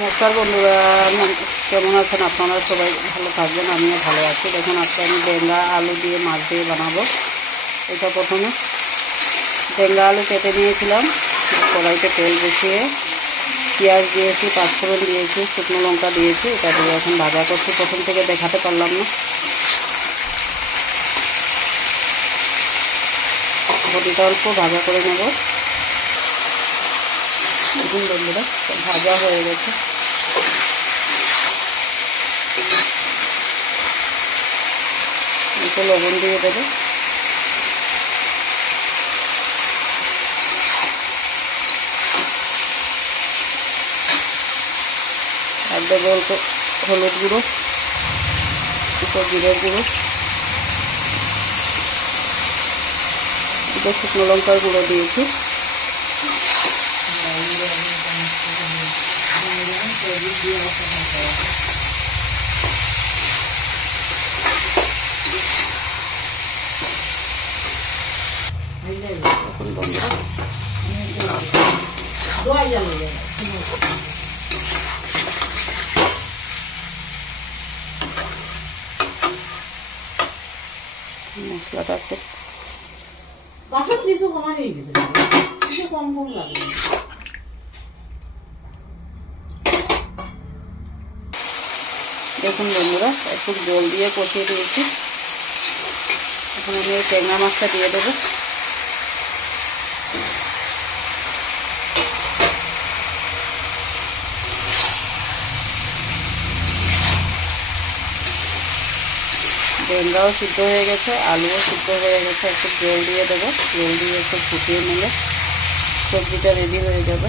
নমস্কার বন্ধুরা, কেমন আছেন আপনারা? সবাই ভালো থাকবেন, আমিও ভালো আছি। দেখুন আজকে আমি ডেঙ্গা আলু দিয়ে মাছ দিয়ে বানাবো। এটা প্রথমে ডেঙ্গা আলু কেটে নিয়েছিলাম, কড়াইতে তেল বসিয়ে পেঁয়াজ দিয়েছি, পাঁচফোড়ন দিয়েছি, শুকনো লঙ্কা দিয়েছি। এটা দিয়ে এখন ভাজা করছি। প্রথম থেকে দেখাতে পারলাম না, বটিটা অল্প ভাজা করে নেব। দেখুন বন্ধুরা, ভাজা হয়ে গেছে। একটু লবণ দিয়ে দেবো, আর দেবো অল্প হলুদ গুঁড়ো, একটু জিরের গুঁড়ো, একটু শুকনো লঙ্কার গুঁড়ো দিয়েছি। এখন বন্ধুরা মশলাটা একটু দেখুন বন্ধুরা, একটু জল দিয়ে কষিয়ে দিয়েছি। এখন আমি এই ট্যাংরা মাছটা দিয়ে দেবো। ডেঙ্গাও সিদ্ধ হয়ে গেছে, আলুও সিদ্ধ হয়ে গেছে। একটু জল দিয়ে দেবো, জল দিয়ে একটু ফুটিয়ে নিলে সবজিটা রেডি হয়ে যাবে।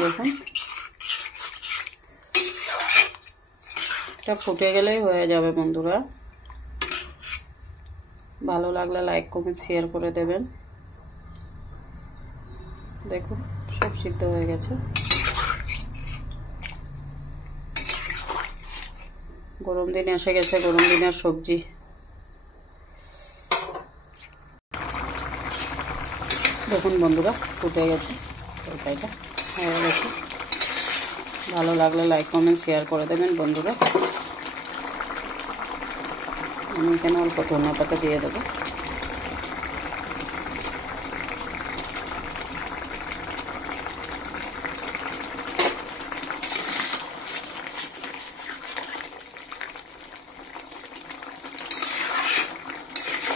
দেখুন এটা ফুটে গেলেই হয়ে যাবে বন্ধুরা। ভালো লাগলে লাইক কমেন্ট শেয়ার করে দেবেন। দেখুন সব সিদ্ধ হয়ে গেছে। গরম দিন এসে গেছে, গরম দিনের সবজি। দেখুন বন্ধুরা ফুটে গেছে, তরকারিটা হয়ে গেছে। ভালো লাগলে লাইক কমেন্ট শেয়ার করে দেবেন বন্ধুরা। আমি এখানে অল্প ধনে পাতা দিয়ে দেবো।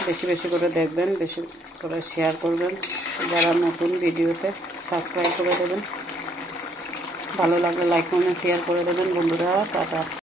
বেশি বেশি করে দেখবেন, বেশি করে শেয়ার করবেন। যারা নতুন ভিডিওতে সাবস্ক্রাইব করে দেবেন। ভালো লাগলে লাইক কমেন্ট শেয়ার করে দেবেন বন্ধুরা। টাটা।